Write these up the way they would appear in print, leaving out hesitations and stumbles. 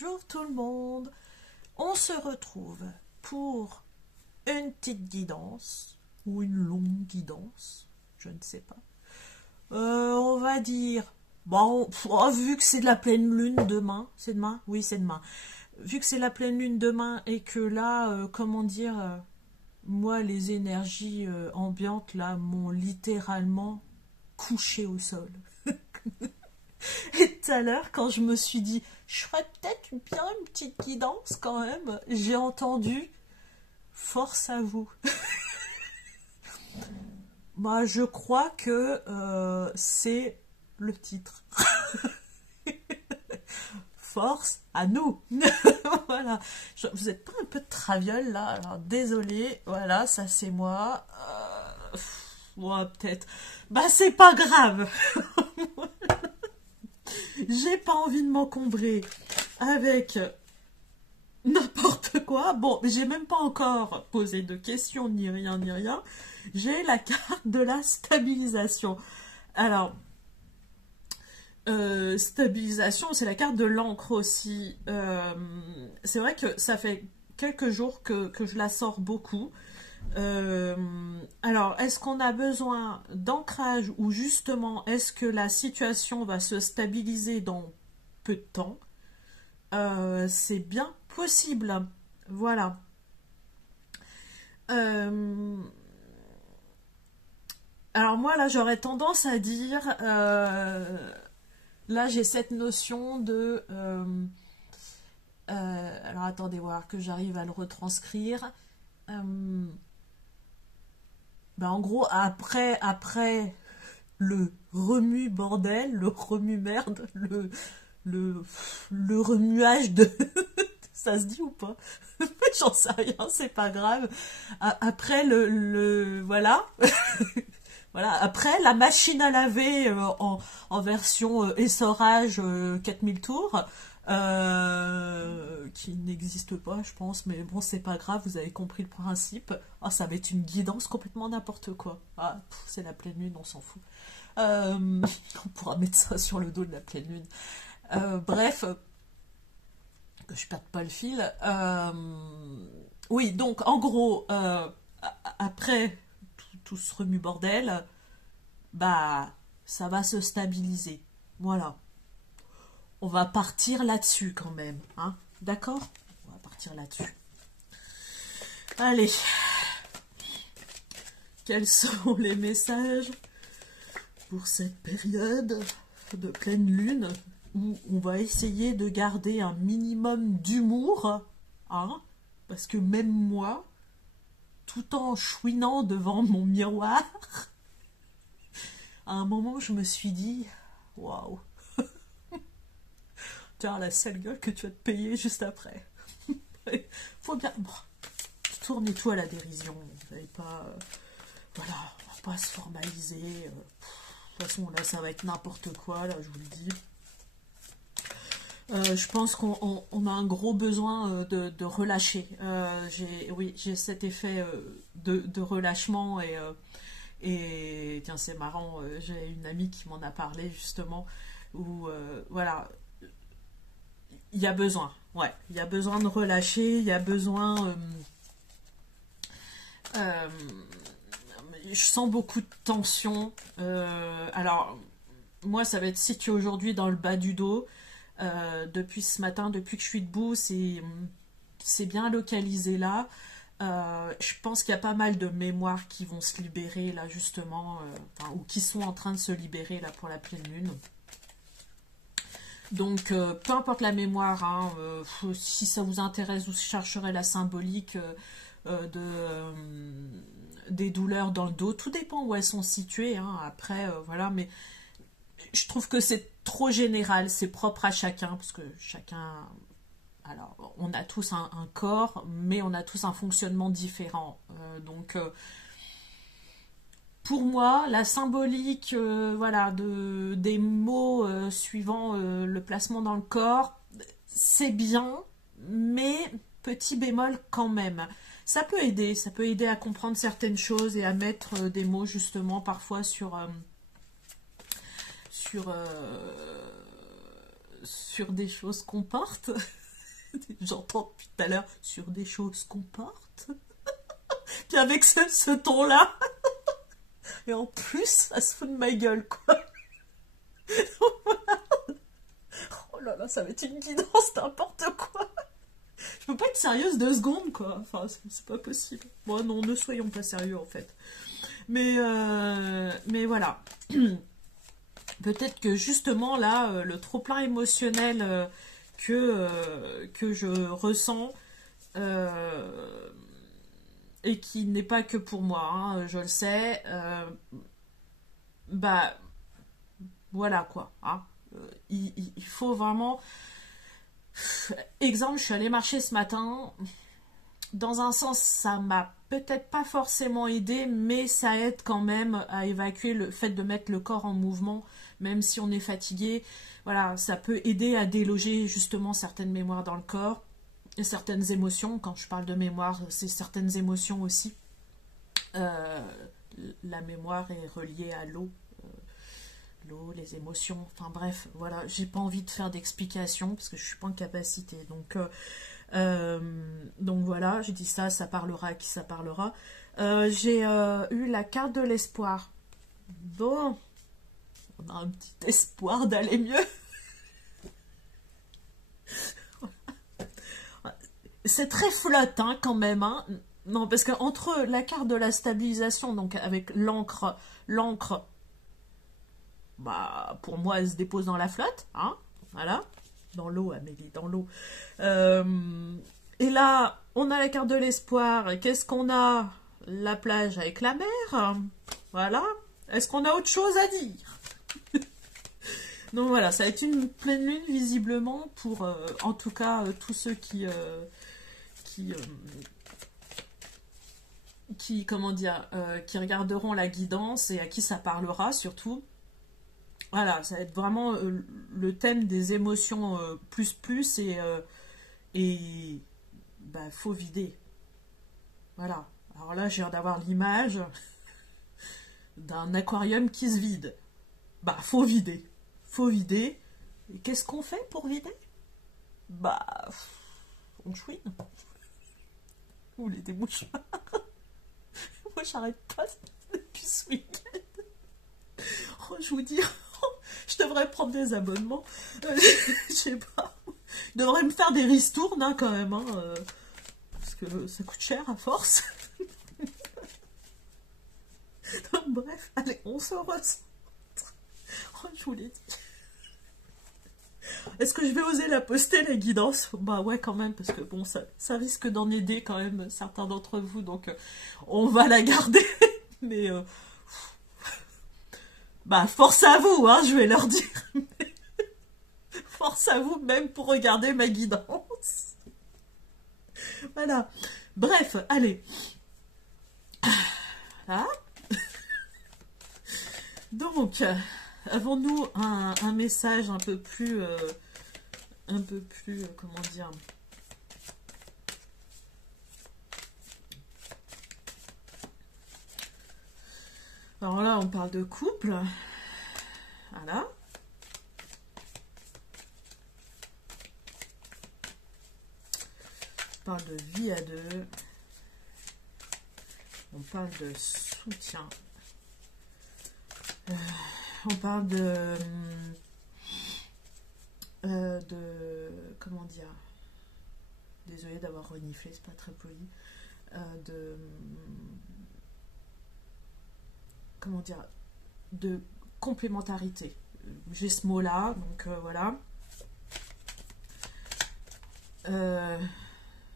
Bonjour tout le monde. On se retrouve pour une petite guidance ou une longue guidance, je ne sais pas. On va dire, bon, vu que c'est de la pleine lune demain, c'est demain? Oui, c'est demain. Vu que c'est la pleine lune demain et que là, comment dire, moi les énergies ambiantes là m'ont littéralement couché au sol. Et tout à l'heure, quand je me suis dit, je ferais peut-être bien une petite guidance quand même, j'ai entendu force à vous. Bah, je crois que c'est le titre. Force à nous. Voilà. Vous êtes pas un peu de traviole là? Alors désolé. Voilà, ça c'est moi. Ouais, peut-être. Bah c'est pas grave. J'ai pas envie de m'encombrer avec n'importe quoi. Bon, j'ai même pas encore posé de questions ni rien ni rien. J'ai la carte de la stabilisation. Alors, stabilisation, c'est la carte de l'encre aussi. C'est vrai que ça fait quelques jours que je la sors beaucoup. Alors, est-ce qu'on a besoin d'ancrage ou justement, est-ce que la situation va se stabiliser dans peu de temps? C'est bien possible. Voilà. Alors moi, là, j'aurais tendance à dire... là, j'ai cette notion de... alors, attendez voir que j'arrive à le retranscrire. Ben, en gros, après le remue bordel, le remue merde, le remuage de... Ça se dit ou pas? J'en sais rien, c'est pas grave. Après voilà. Voilà, après la machine à laver en version essorage 4000 tours, qui n'existe pas, je pense, mais bon, c'est pas grave, vous avez compris le principe. Ah, ça va être une guidance complètement n'importe quoi. Ah, c'est la pleine lune, on s'en fout. On pourra mettre ça sur le dos de la pleine lune. Bref, que je perde pas le fil. Oui, donc en gros, après tout ce remue bordel, bah ça va se stabiliser. Voilà. On va partir là-dessus quand même, hein. D'accord? On va partir là-dessus. Allez. Quels sont les messages pour cette période de pleine lune où on va essayer de garder un minimum d'humour, hein, parce que même moi, tout en chouinant devant mon miroir, à un moment je me suis dit, waouh, tiens la sale gueule que tu vas te payer juste après. Faut bien, bon, tournez tout à la dérision, vous n'allez pas, voilà, on va pas se formaliser. De toute façon là ça va être n'importe quoi, là je vous le dis. Je pense qu'on a un gros besoin de relâcher. Oui, j'ai cet effet de relâchement et tiens, c'est marrant, j'ai une amie qui m'en a parlé justement, où voilà, il y a besoin, ouais, il y a besoin de relâcher, il y a besoin... je sens beaucoup de tension. Alors, moi, ça va être situé aujourd'hui dans le bas du dos. Depuis ce matin, depuis que je suis debout, c'est bien localisé là. Je pense qu'il y a pas mal de mémoires qui vont se libérer là justement, ou qui sont en train de se libérer là pour la pleine lune. Donc peu importe la mémoire, hein, si ça vous intéresse, vous chercherez la symbolique des douleurs dans le dos. Tout dépend où elles sont situées, hein, après, voilà, mais je trouve que c'est trop général, c'est propre à chacun, parce que chacun... Alors, on a tous un corps, mais on a tous un fonctionnement différent. Donc, pour moi, la symbolique voilà, des mots suivant le placement dans le corps, c'est bien, mais petit bémol quand même. Ça peut aider à comprendre certaines choses et à mettre des mots justement parfois sur des choses qu'on porte. J'entends depuis tout à l'heure sur des choses qu'on porte. Puis avec ce ton-là. Et en plus, ça se fout de ma gueule, quoi. Oh là là, ça va être une guidance, n'importe quoi. Je peux pas être sérieuse 2 secondes, quoi. Enfin, c'est pas possible. Bon, non, ne soyons pas sérieux, en fait. Mais voilà. Peut-être que justement, là, le trop-plein émotionnel que je ressens, et qui n'est pas que pour moi, hein, je le sais, bah, voilà, quoi. Hein. Il faut vraiment... Exemple, je suis allée marcher ce matin. Dans un sens, ça m'a peut-être pas forcément aidé, mais ça aide quand même à évacuer le fait de mettre le corps en mouvement, même si on est fatigué. Voilà, ça peut aider à déloger justement certaines mémoires dans le corps et certaines émotions. Quand je parle de mémoire, c'est certaines émotions aussi. La mémoire est reliée à l'eau. L'eau, les émotions, enfin bref, voilà, j'ai pas envie de faire d'explications parce que je suis pas en capacité. Donc voilà, j'ai dit ça, ça parlera à qui ça parlera. J'ai eu la carte de l'espoir. Bon, on a un petit espoir d'aller mieux. C'est très flotte, hein, quand même. Hein. Non, parce que entre la carte de la stabilisation, donc avec l'encre, bah, pour moi, elle se dépose dans la flotte, hein, voilà. Dans l'eau, Amélie, dans l'eau. Et là, on a la carte de l'espoir. Et qu'est-ce qu'on a? La plage avec la mer. Voilà. Est-ce qu'on a autre chose à dire? Donc voilà, ça va être une pleine lune, visiblement, pour, en tout cas, tous ceux comment dire, qui regarderont la guidance et à qui ça parlera, surtout. Voilà, ça va être vraiment le thème des émotions plus et bah, faut vider. Voilà. Alors là, j'ai l'air d'avoir l'image d'un aquarium qui se vide. Bah, faut vider. Faut vider. Et qu'est-ce qu'on fait pour vider? Bah, on chouine. Vous voulez des mouchoirs? Moi, j'arrête pas depuis ce week-end. Oh, je vous dis, je devrais prendre des abonnements. Je sais pas. Je devrais me faire des ristournes, hein, quand même. Hein, parce que ça coûte cher à force. Donc, bref, allez, on se recentre. Oh, je vous l'ai dit. Est-ce que je vais oser la poster, la guidance? Bah ouais, quand même, parce que bon, ça risque d'en aider quand même certains d'entre vous. Donc, on va la garder. Mais... bah, force à vous, hein, je vais leur dire. Force à vous, même pour regarder ma guidance. Voilà. Bref, allez. Voilà. Donc, avons-nous un message un peu plus... comment dire... Alors là, on parle de couple. Voilà. On parle de vie à deux. On parle de soutien. On parle de comment dire, désolée d'avoir reniflé, c'est pas très poli, comment dire, de complémentarité. J'ai ce mot là, donc voilà.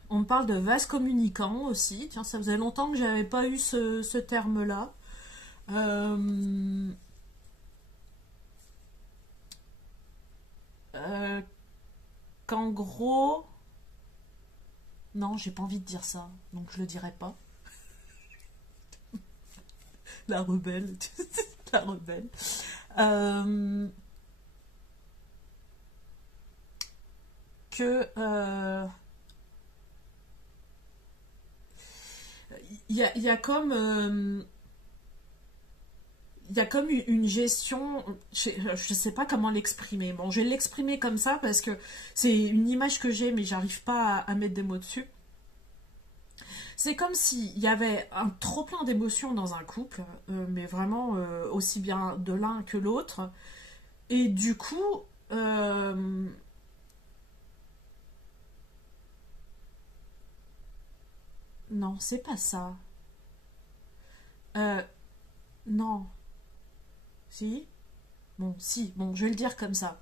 On parle de vase communicant aussi. Tiens, ça faisait longtemps que j'avais pas eu ce terme là. Qu'en gros, non, j'ai pas envie de dire ça, donc je le dirai pas. La rebelle, la rebelle. Que il y a comme il y a comme une gestion, je ne sais pas comment l'exprimer. Bon, je vais l'exprimer comme ça parce que c'est une image que j'ai, mais j'arrive pas à mettre des mots dessus. C'est comme s'il y avait un trop-plein d'émotions dans un couple, mais vraiment aussi bien de l'un que l'autre. Et du coup, euh, non, c'est pas ça. Euh, non, si? Bon, si, bon, je vais le dire comme ça.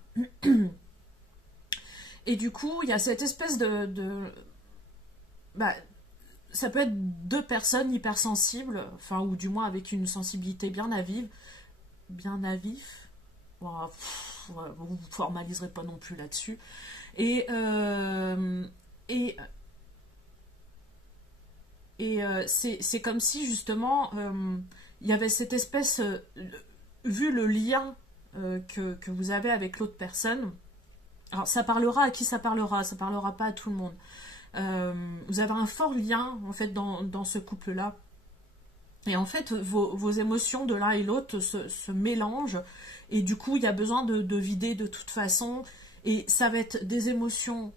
Et du coup, il y a cette espèce bah, ça peut être deux personnes hypersensibles, enfin, ou du moins avec une sensibilité bien à vif. Bon, ouais, vous ne formaliserez pas non plus là-dessus. Et, et, c'est comme si justement il y avait cette espèce, vu le lien que vous avez avec l'autre personne, alors ça parlera à qui ça parlera pas à tout le monde. Vous avez un fort lien en fait dans ce couple-là. Et en fait, vos émotions de l'un et l'autre se mélangent. Et du coup, il y a besoin de vider de toute façon. Et ça va être des émotions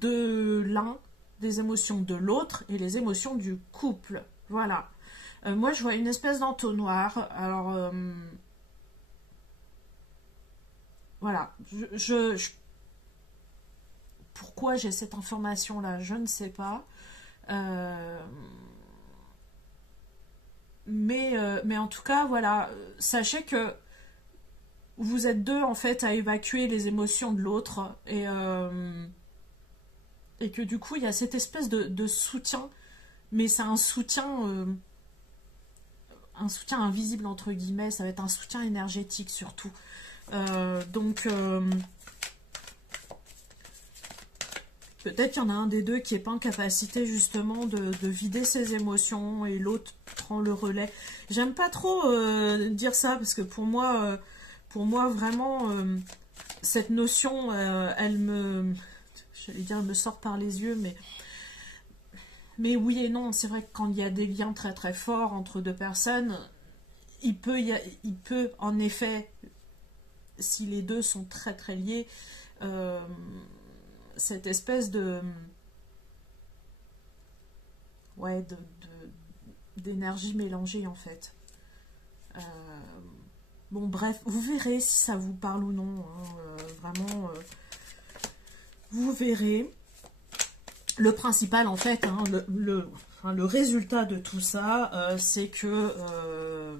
de l'un, des émotions de l'autre et les émotions du couple. Voilà. Moi, je vois une espèce d'entonnoir. Alors, voilà. Pourquoi j'ai cette information-là, je ne sais pas. Euh, mais en tout cas, voilà. Sachez que vous êtes deux, en fait, à évacuer les émotions de l'autre. Et que du coup, il y a cette espèce de soutien. Mais c'est un soutien invisible entre guillemets, ça va être un soutien énergétique surtout. Donc peut-être qu'il y en a un des deux qui n'est pas en capacité justement de vider ses émotions et l'autre prend le relais. J'aime pas trop dire ça parce que pour moi vraiment cette notion, j'allais dire, elle me sort par les yeux, mais oui et non. C'est vrai que quand il y a des liens très très forts entre deux personnes, il peut en effet, si les deux sont très très liés, euh, cette espèce ouais, d'énergie mélangée en fait. Euh, bon bref, vous verrez si ça vous parle ou non, hein, vraiment, vous verrez. Le principal en fait, hein, enfin, le résultat de tout ça, c'est que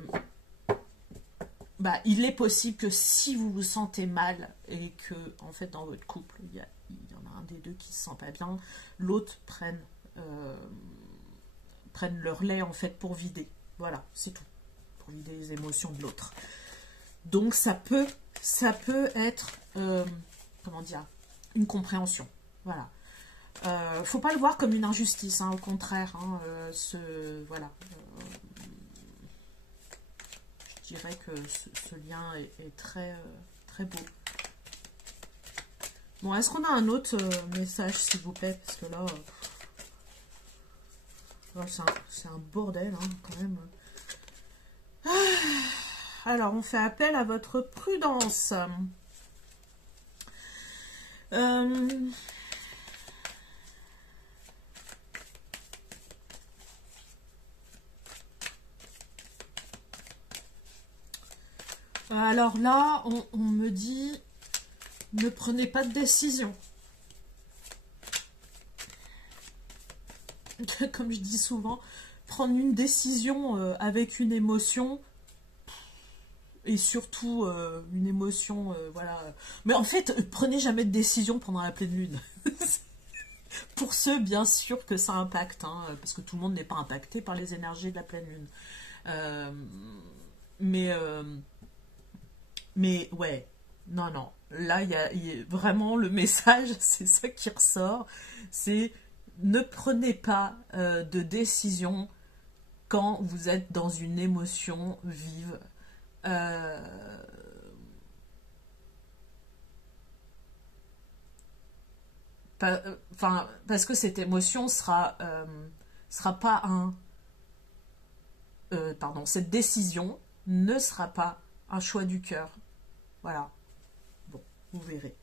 bah, il est possible que si vous vous sentez mal et que en fait dans votre couple il y en a un des deux qui se sent pas bien, l'autre euh, prenne le relais en fait pour vider. Voilà, c'est tout. Pour vider les émotions de l'autre. Donc ça peut être comment dire, une compréhension. Voilà. Faut pas le voir comme une injustice, hein, au contraire. Hein, voilà. Je dirais que ce lien est très, très beau. Bon, est-ce qu'on a un autre message, s'il vous plaît? Parce que là, c'est un bordel, hein, quand même. Alors, on fait appel à votre prudence. Alors là, on me dit, ne prenez pas de décision. Comme je dis souvent, prendre une décision avec une émotion, et surtout une émotion, voilà. Mais en fait, prenez jamais de décision pendant la pleine lune. Pour ceux, bien sûr, que ça impacte, hein, parce que tout le monde n'est pas impacté par les énergies de la pleine lune. Euh, mais, euh, mais ouais, non, non. Là, il y a vraiment le message, c'est ça qui ressort, c'est ne prenez pas de décision quand vous êtes dans une émotion vive. Euh, Enfin, parce que cette émotion sera pas pardon, cette décision ne sera pas un choix du cœur. Voilà. Bon, vous verrez.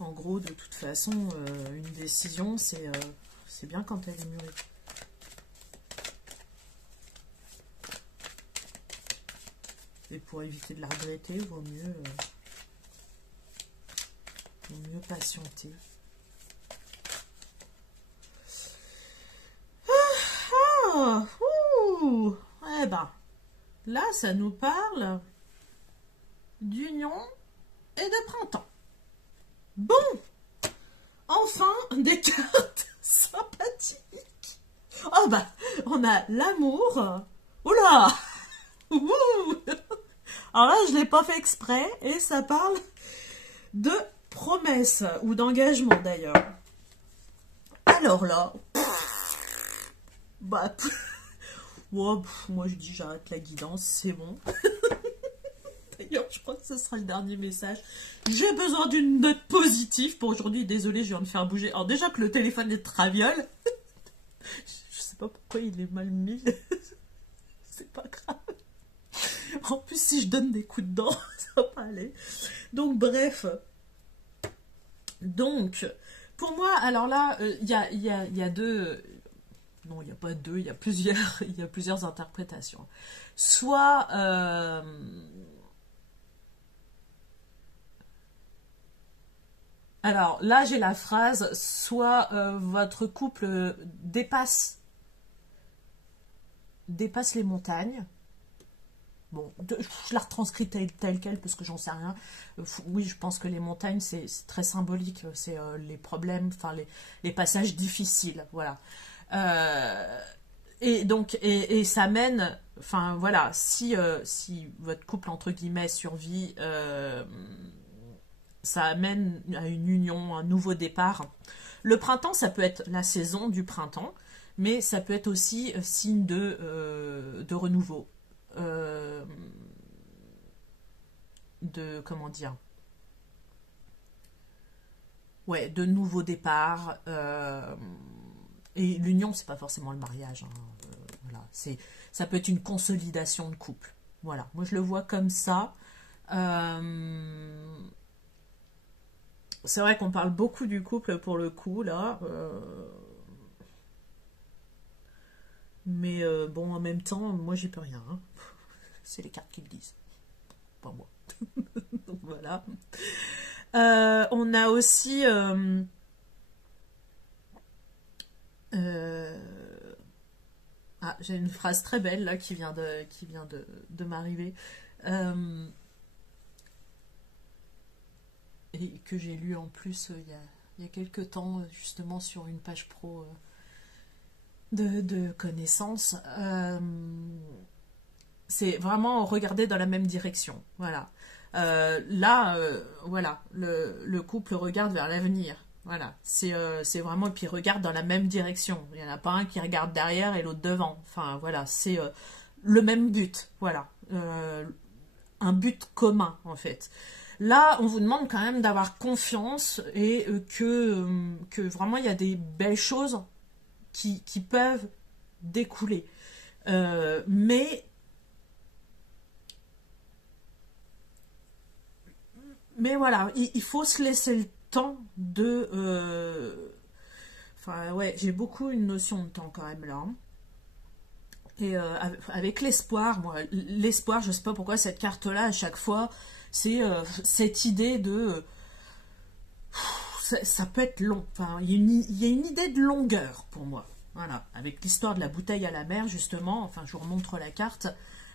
En gros, de toute façon, une décision, c'est bien quand elle est mûrie. Et pour éviter de la regretter, il vaut mieux patienter. Eh ben, là, ça nous parle d'union et de printemps. Bon, enfin, des cartes sympathiques. Oh bah, on a l'amour. Oula. Alors là, je ne l'ai pas fait exprès et ça parle de promesse ou d'engagement d'ailleurs. Alors là, bah, oh, moi je dis j'arrête la guidance, c'est bon. D'ailleurs, je crois que ce sera le dernier message. J'ai besoin d'une note positive pour aujourd'hui. Désolée, je viens de faire bouger. Alors déjà que le téléphone est traviole. Je sais pas pourquoi il est mal mis. C'est pas grave. En plus, si je donne des coups de dents, ça va pas aller. Donc, bref. Donc, pour moi, alors là, il y a deux... Non, il n'y a pas deux, il y a plusieurs interprétations. Soit... Alors, là, j'ai la phrase, soit votre couple dépasse les montagnes. Bon, je la retranscris telle quelle parce que j'en sais rien. Oui, je pense que les montagnes, c'est très symbolique. C'est les problèmes, enfin les passages difficiles, voilà. Et donc, et ça mène, enfin voilà, si votre couple entre guillemets survit, ça amène à une union, un nouveau départ. Le printemps, ça peut être la saison du printemps, mais ça peut être aussi signe de renouveau. Comment dire, ouais, de nouveaux départs, et l'union c'est pas forcément le mariage, hein, voilà, ça peut être une consolidation de couple, voilà, moi je le vois comme ça. C'est vrai qu'on parle beaucoup du couple pour le coup là, mais bon, en même temps moi j'y peux rien, hein. C'est les cartes qui le disent, pas moi. Donc voilà. On a aussi j'ai une phrase très belle là qui vient de m'arriver, et que j'ai lu en plus il y a quelques temps justement sur une page pro de connaissances. C'est vraiment regarder dans la même direction, voilà. Voilà, le couple regarde vers l'avenir. Voilà, c'est vraiment, et puis regarde dans la même direction. Il n'y en a pas un qui regarde derrière et l'autre devant. Enfin, voilà, c'est le même but. Voilà, un but commun, en fait. Là, on vous demande quand même d'avoir confiance et que vraiment, il y a des belles choses qui peuvent découler. Mais voilà, il faut se laisser le temps de... Enfin, ouais, j'ai beaucoup une notion de temps quand même là, hein. Et avec l'espoir, moi, l'espoir, je sais pas pourquoi cette carte-là, à chaque fois, c'est cette idée de... ça peut être long. Enfin, il y a une idée de longueur pour moi. Voilà, avec l'histoire de la bouteille à la mer, justement. Enfin, je vous remontre la carte.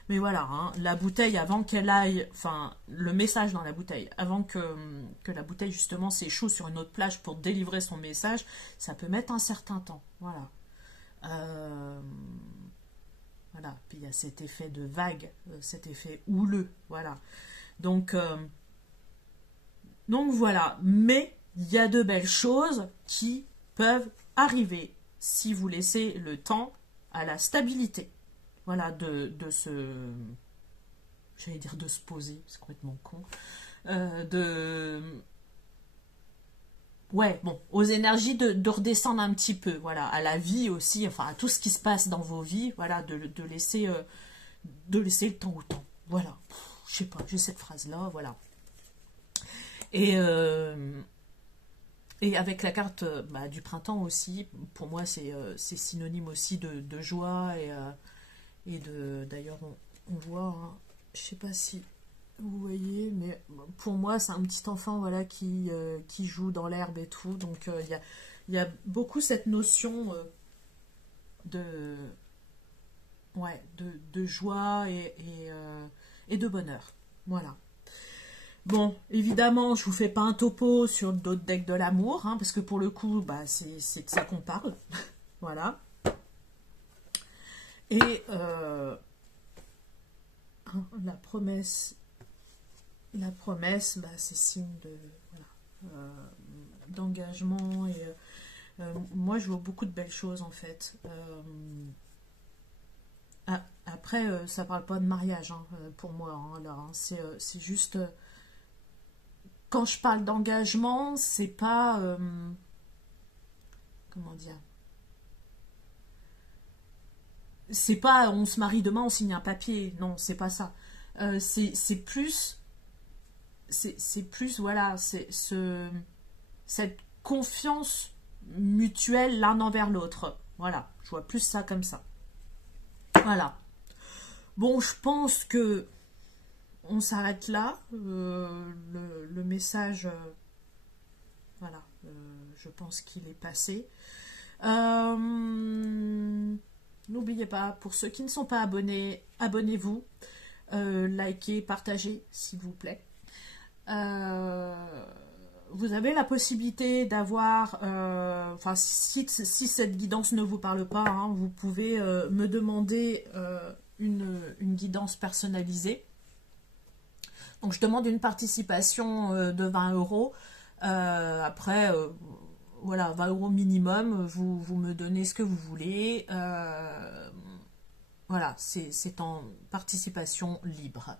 Mais voilà, hein, la bouteille, avant qu'elle aille, enfin, le message dans la bouteille, avant que la bouteille, justement, s'échoue sur une autre plage pour délivrer son message, ça peut mettre un certain temps. Voilà. Voilà. Puis il y a cet effet de vague, cet effet houleux. Voilà. Donc voilà. Mais il y a de belles choses qui peuvent arriver si vous laissez le temps à la stabilité. Voilà, j'allais dire de se poser, c'est complètement con, ouais, bon, aux énergies de redescendre un petit peu, voilà, à la vie aussi, enfin, à tout ce qui se passe dans vos vies, voilà, de laisser le temps au temps. Voilà. Je sais pas, j'ai cette phrase-là, voilà. Et, et avec la carte bah, du printemps aussi, pour moi, c'est synonyme aussi de joie et de. D'ailleurs, on voit, hein, je sais pas si vous voyez, mais pour moi, c'est un petit enfant voilà, qui joue dans l'herbe et tout. Donc, il y a beaucoup cette notion de, ouais, de joie et de bonheur. Voilà. Bon, évidemment, je vous fais pas un topo sur d'autres decks de l'amour, hein, parce que pour le coup, bah, c'est de ça qu'on parle. Voilà. Et la promesse, bah, c'est signe de voilà, d'engagement et moi, je vois beaucoup de belles choses en fait. Après, ça parle pas de mariage hein, pour moi. Hein, alors, hein, c'est juste quand je parle d'engagement, c'est pas comment dire. C'est pas on se marie demain, on signe un papier. Non, c'est pas ça. C'est plus c'est plus voilà, c'est cette confiance mutuelle l'un envers l'autre. Voilà, je vois plus ça comme ça. Voilà. Bon, je pense que on s'arrête là. Le message, voilà, je pense qu'il est passé. N'oubliez pas, pour ceux qui ne sont pas abonnés, abonnez-vous, likez, partagez, s'il vous plaît. Vous avez la possibilité d'avoir, enfin si cette guidance ne vous parle pas, hein, vous pouvez me demander une guidance personnalisée. Donc je demande une participation de 20 €. Après, voilà, 20 € minimum, vous me donnez ce que vous voulez. Voilà, c'est en participation libre.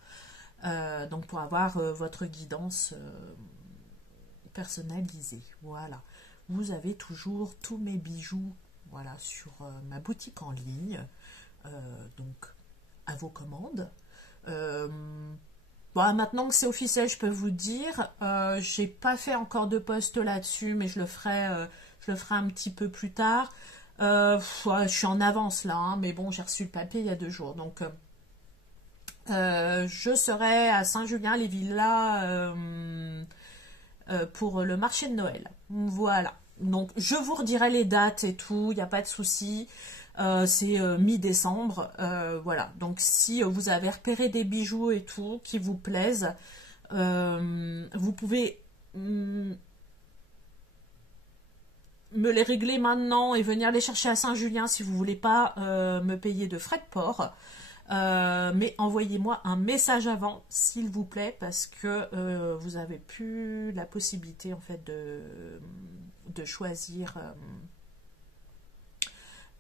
Donc pour avoir votre guidance personnalisée. Voilà. Vous avez toujours tous mes bijoux voilà, sur ma boutique en ligne. Donc à vos commandes. Bon, maintenant que c'est officiel, je peux vous dire, j'ai pas fait encore de post là-dessus, mais je le ferai un petit peu plus tard. Ouais, je suis en avance là, hein, mais bon, j'ai reçu le papier il y a 2 jours, donc je serai à Saint-Julien-les-Villas pour le marché de Noël. Voilà. Donc je vous redirai les dates et tout, il n'y a pas de souci. C'est mi-décembre, voilà. Donc si vous avez repéré des bijoux et tout qui vous plaisent, vous pouvez me les régler maintenant et venir les chercher à Saint-Julien si vous voulez pas me payer de frais de port. Mais envoyez-moi un message avant, s'il vous plaît, parce que vous avez plus la possibilité en fait de choisir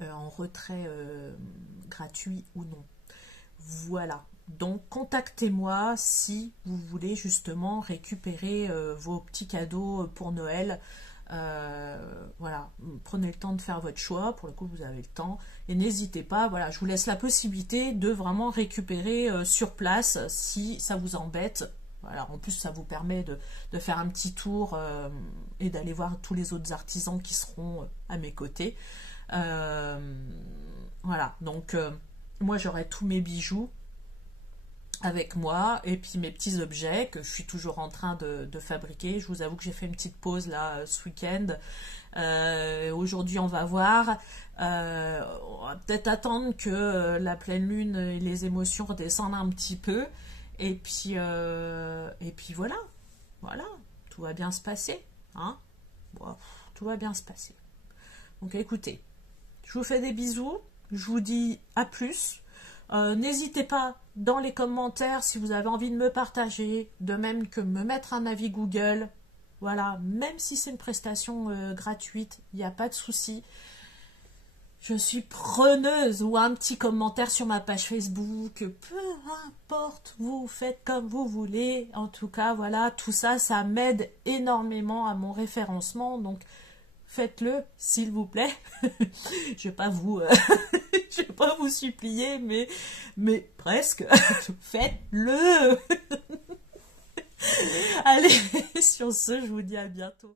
en retrait gratuit ou non. Voilà. Donc contactez-moi si vous voulez justement récupérer vos petits cadeaux pour Noël. Voilà, prenez le temps de faire votre choix, pour le coup vous avez le temps, et n'hésitez pas, voilà, je vous laisse la possibilité de vraiment récupérer sur place si ça vous embête. Voilà, en plus ça vous permet de faire un petit tour et d'aller voir tous les autres artisans qui seront à mes côtés. Voilà, donc moi j'aurai tous mes bijoux avec moi et puis mes petits objets que je suis toujours en train de fabriquer. Je vous avoue que j'ai fait une petite pause là ce week-end. Aujourd'hui on va voir. On va peut-être attendre que la pleine lune et les émotions redescendent un petit peu. Et puis voilà. Voilà. Tout va bien se passer. Hein, bon, tout va bien se passer. Donc écoutez, je vous fais des bisous. Je vous dis à plus. N'hésitez pas dans les commentaires si vous avez envie de me partager, de même que me mettre un avis Google. Voilà, même si c'est une prestation gratuite, il n'y a pas de souci. Je suis preneuse, ou un petit commentaire sur ma page Facebook, peu importe, vous faites comme vous voulez. En tout cas, voilà, tout ça, ça m'aide énormément à mon référencement, donc faites-le, s'il vous plaît. Je vais pas vous, je vais pas vous supplier, mais presque. Faites-le. Allez, sur ce, je vous dis à bientôt.